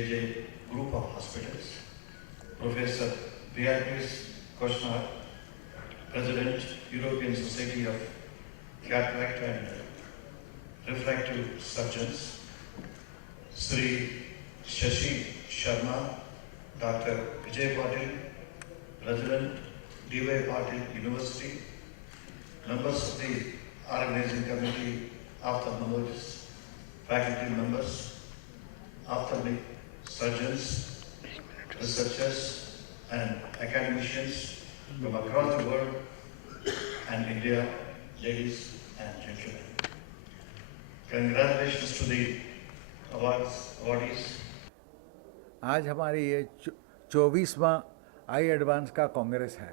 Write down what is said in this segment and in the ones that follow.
JJ Group of Hospitals, Professor Beatrice Koshnar, President, European Society of Cataract and Refractive Surgeons, Sri Shashi Sharma, Dr. Vijay Patil, President, D.Y. Patil University, members of the organizing committee, ophthalmologists, faculty members, ophthalmic surgeons, researchers, and academicians from across the world and India, ladies and gentlemen. Congratulations to the awardees. आज हमारी ये 24वां आई advance का कांग्रेस है।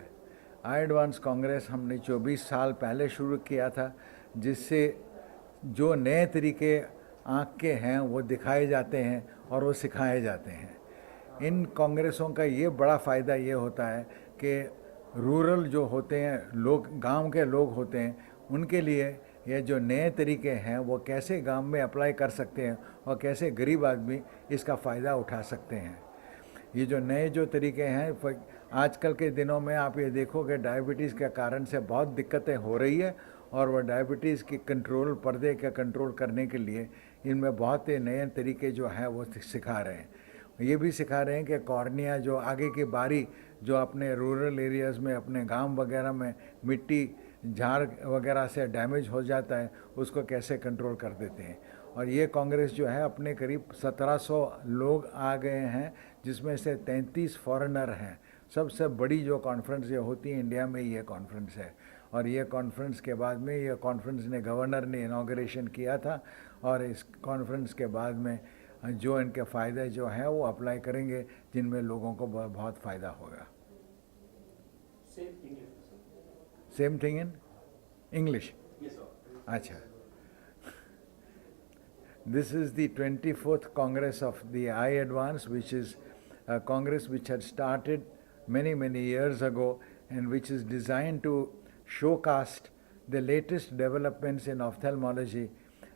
आई advance Congress हमने 24 साल पहले शुरू किया था, जिससे जो नए तरीके आँख के हैं वो दिखाए जाते हैं और वो सिखाए जाते हैं। इन कांग्रेसों का ये बड़ा फ़ायदा ये होता है कि रूरल जो होते हैं लोग, गांव के लोग होते हैं, उनके लिए ये जो नए तरीके हैं वो कैसे गांव में अप्लाई कर सकते हैं और कैसे गरीब आदमी इसका फ़ायदा उठा सकते हैं। ये जो नए जो तरीके हैं, आजकल के दिनों में आप ये देखो कि डायबिटीज़ के कारण से बहुत दिक्कतें हो रही है, और वो डायबिटीज़ की कंट्रोल, पर्दे का कंट्रोल करने के लिए इनमें बहुत ही नए तरीके जो हैं वो सिखा रहे हैं। ये भी सिखा रहे हैं कि कॉर्निया जो आगे की बारी जो अपने रूरल एरियाज़ में, अपने गांव वगैरह में मिट्टी झाड़ वगैरह से डैमेज हो जाता है, उसको कैसे कंट्रोल कर देते हैं। और ये कांग्रेस जो है अपने करीब 1700 लोग आ गए हैं, जिसमें से 33 फॉरेनर हैं। सबसे बड़ी जो कॉन्फ्रेंस ये होती है इंडिया में, ये कॉन्फ्रेंस है। और ये कॉन्फ्रेंस के बाद में, ये कॉन्फ्रेंस ने गवर्नर ने इनॉग्रेशन किया था, और इस कॉन्फ्रेंस के बाद में जो इनके फ़ायदे जो हैं वो अप्लाई करेंगे, जिनमें लोगों को बहुत फ़ायदा होगा। Same thing in English? अच्छा। This is the 24th Congress of the Eyeadvance, which is a Congress which had started many years ago, and which is designed to showcast the latest developments in ophthalmology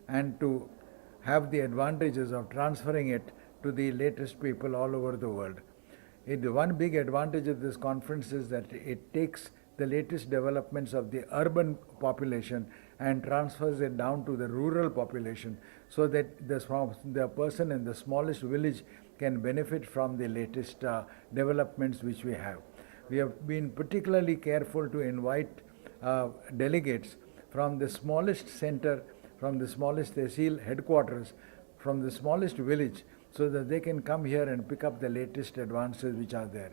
and to have the advantages of transferring it to the latest people all over the world. One big advantage of this conference is that it takes the latest developments of the urban population and transfers it down to the rural population, so that the person in the smallest village can benefit from the latest developments which we have. We have been particularly careful to invite delegates from the smallest center, from the smallest tehsil headquarters, from the smallest village, so that they can come here and pick up the latest advances which are there.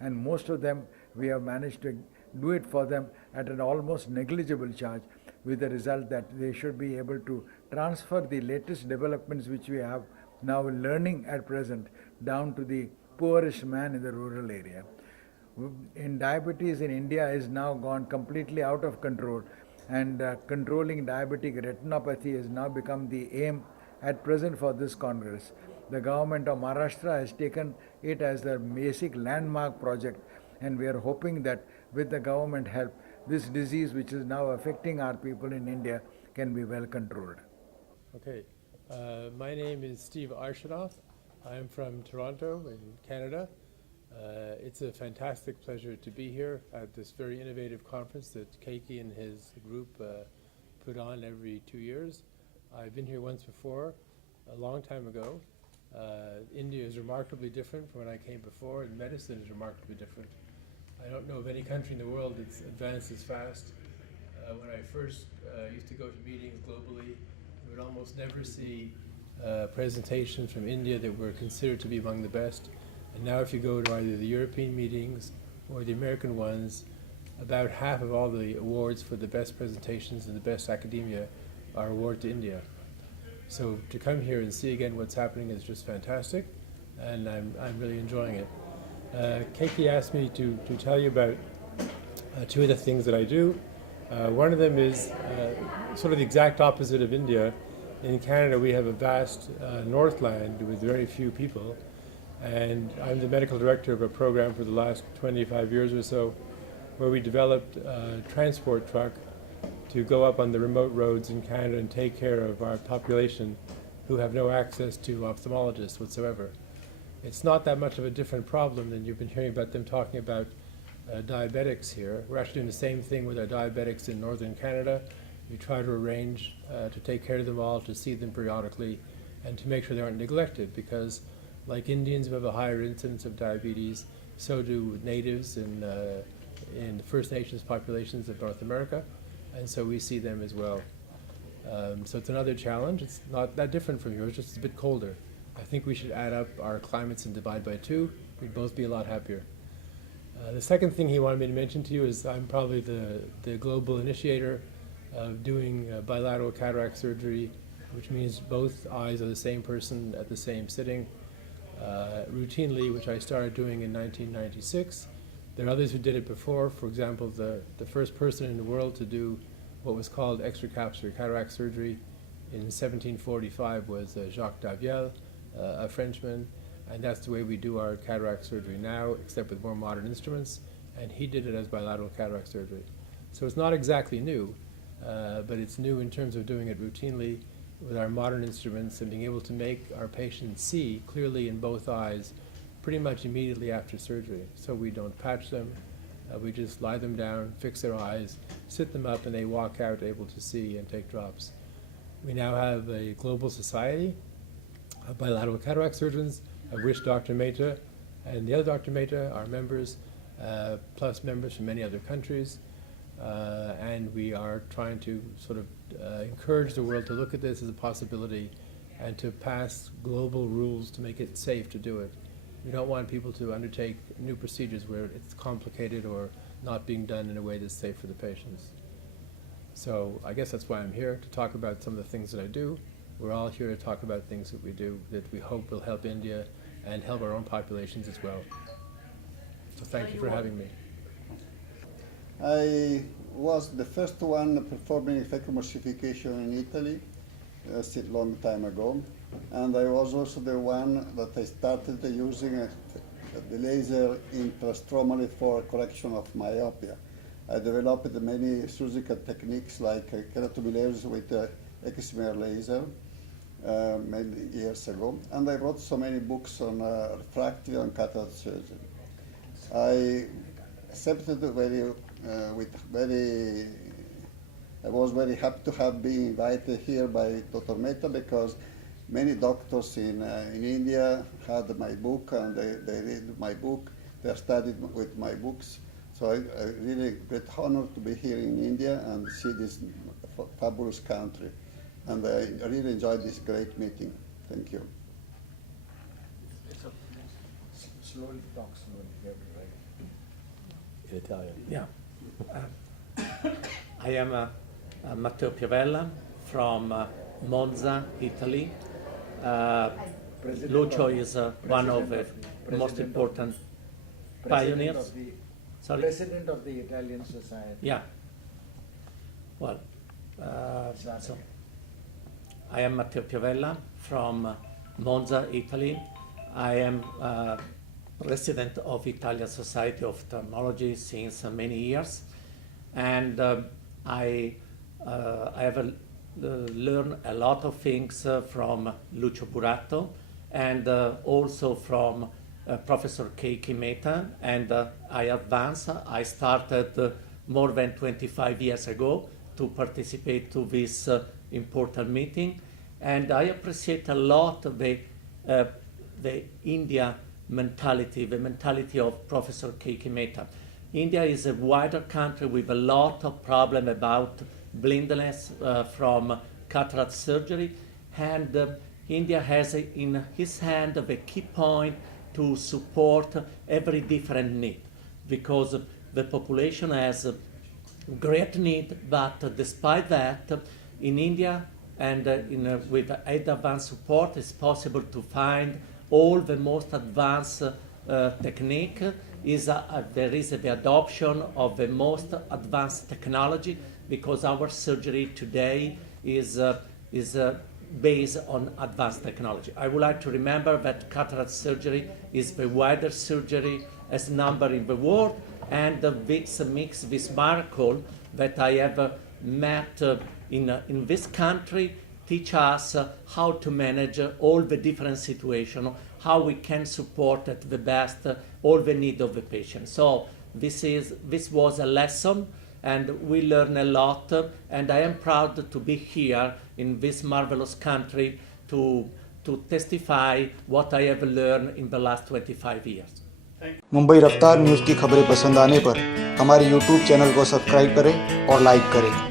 And most of them, we have managed to do it for them at an almost negligible charge, with the result that they should be able to transfer the latest developments which we have now learning at present down to the poorest man in the rural area. In diabetes in India is now gone completely out of control, and controlling diabetic retinopathy has now become the aim at present for this Congress. The government of Maharashtra has taken it as the basic landmark project, and we are hoping that with the government help, this disease which is now affecting our people in India can be well controlled. Okay, my name is Steve Arshadoff. I'm from Toronto in Canada. It's a fantastic pleasure to be here at this very innovative conference that Keiki and his group put on every 2 years. I've been here once before, a long time ago. India is remarkably different from when I came before, and medicine is remarkably different. I don't know of any country in the world that's advanced as fast. When I first used to go to meetings globally, you would almost never see presentations from India that were considered to be among the best. And now if you go to either the European meetings or the American ones, about half of all the awards for the best presentations and the best academia are awarded to India. So to come here and see again what's happening is just fantastic, and I'm really enjoying it. Keiki asked me to tell you about two of the things that I do. One of them is sort of the exact opposite of India. In Canada, we have a vast northland with very few people, and I'm the medical director of a program for the last 25 years or so, where we developed a transport truck to go up on the remote roads in Canada and take care of our population who have no access to ophthalmologists whatsoever. it's not that much of a different problem than you've been hearing about them talking about diabetics here. We're actually doing the same thing with our diabetics in northern Canada. We try to arrange to take care of them all, to see them periodically, and to make sure they aren't neglected, because like Indians who have a higher incidence of diabetes, so do natives in the First Nations populations of North America, and so we see them as well. So it's another challenge. It's not that different from yours, just a bit colder. I think we should add up our climates and divide by 2. We'd both be a lot happier. The second thing he wanted me to mention to you is I'm probably the global initiator of doing bilateral cataract surgery, which means both eyes of the same person at the same sitting, routinely, which I started doing in 1996. There are others who did it before. For example, the first person in the world to do what was called extracapsular cataract surgery in 1745 was Jacques Daviel, a Frenchman, and that's the way we do our cataract surgery now, except with more modern instruments, and he did it as bilateral cataract surgery. So it's not exactly new, but it's new in terms of doing it routinely with our modern instruments and being able to make our patients see clearly in both eyes pretty much immediately after surgery. So we don't patch them, we just lie them down, fix their eyes, sit them up, and they walk out able to see and take drops. We now have a global society of bilateral cataract surgeons, of which Dr. Mehta and the other Dr. Mehta are members, plus members from many other countries. And we are trying to sort of encourage the world to look at this as a possibility and to pass global rules to make it safe to do it. We don't want people to undertake new procedures where it's complicated or not being done in a way that's safe for the patients. So I guess that's why I'm here, to talk about some of the things that I do. We're all here to talk about things that we do that we hope will help India and help our own populations as well. So thank you for having me. I was the first one performing phacoemulsification in Italy a long time ago, and I was also the one that I started using the laser intrastromally for correction of myopia. I developed many surgical techniques like keratobilasis with Xxiv laser many years ago, and I wrote so many books on refractive and cataract surgery. I accepted I was very happy to have been invited here by Dr. Mehta, because many doctors in India had my book and they read my book, they studied with my books. So I really great honor to be here in India and see this fabulous country. And I really enjoyed this great meeting. Thank you. Slowly, talk slowly. You have to write. In Italian. Yeah. I am Matteo Piovella from Monza, Italy. Lucio is one of the most important pioneers. Sorry? President of the Italian Society. Yeah. Well, so I am Matteo Piovella from Monza, Italy. I am president of Italian Society of Ophthalmology since many years, and I have learned a lot of things from Lucio Burato and also from Professor Keiki Mehta and Eyeadvance. I started more than 25 years ago to participate to this important meeting, and I appreciate a lot the India mentality, the mentality of Professor Keiki Mehta. India is a wider country with a lot of problem about blindness from cataract surgery, and India has in his hand the key point to support every different need, because the population has great need, but despite that, in India and with Eyeadvance support, it's possible to find all the most advanced technique. There is the adoption of the most advanced technology, because our surgery today is based on advanced technology. I would like to remember that cataract surgery is the widest surgery as number in the world, and this makes this miracle that I have met in this country teach us how to manage all the different situations, how we can support at the best all the needs of the patient. So this was a lesson, and we learned a lot, and I am proud to be here in this marvelous country to testify what I have learned in the last 25 years. Mumbai रफ्तार news की खबरें पसंद आने पर हमारे YouTube channel को subscribe करें और लाइक करें।